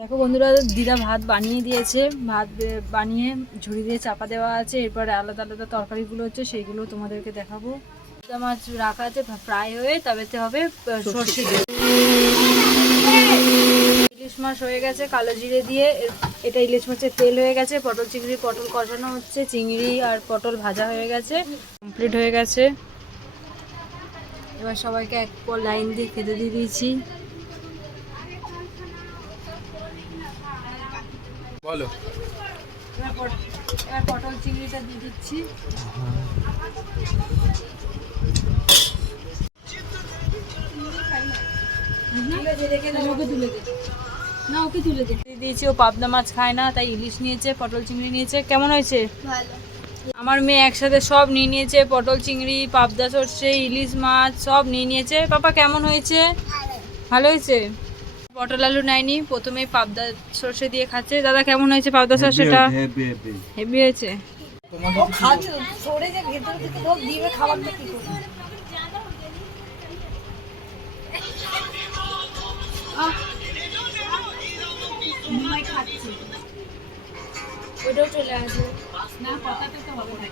দেখো বন্ধুরা, দিদা ভাত বানিয়ে দিয়েছে। ভাত বানিয়ে ঝুড়ি দিয়ে চাপা দেওয়া আছে। এরপরে আলাদা আলাদা তরকারিগুলো হচ্ছে, সেইগুলো তোমাদেরকে দেখাবো। দিদা মাছ রাখা আছে ফ্রাই হয়ে, তবেতে হবে সর্ষে দিয়ে। ইলিশ মাছ হয়ে গেছে কালো জিরে দিয়ে। এটা ইলিশ মাছের তেল হয়ে গেছে। পটল চিংড়ি, পটল কষানো হচ্ছে। চিংড়ি আর পটল ভাজা হয়ে গেছে, কমপ্লিট হয়ে গেছে। এবার সবাইকে এক পর লাইন দিয়ে খেতে দিয়ে দিয়েছি। বলো, এবার পটল চিংড়িটা দিয়ে দিচ্ছি। ওকে তুলে দে। দিয়েছি, ও পাবদা মাছ খায় না, তাই ইলিশ নিয়েছে, পটল চিংড়ি নিয়েছে। কেমন হয়েছে? আমার মেয়ে একসাথে সব নিয়ে নিয়েছে, পটল চিংড়ি, পাবদা সর্ষে, ইলিশ মাছ সব নিয়ে নিয়েছে। পাপা কেমন হয়েছে? ভালো হয়েছে। পটল আলু নেয়নি, প্রথমেই পাবদা সর্ষে দিয়ে খাচ্ছে। দাদা কেমন হয়েছে পাবদা সর্ষেটা? হেভি হয়েছে। ওটাও চলে আসবে না, কথাতে তো হবে না।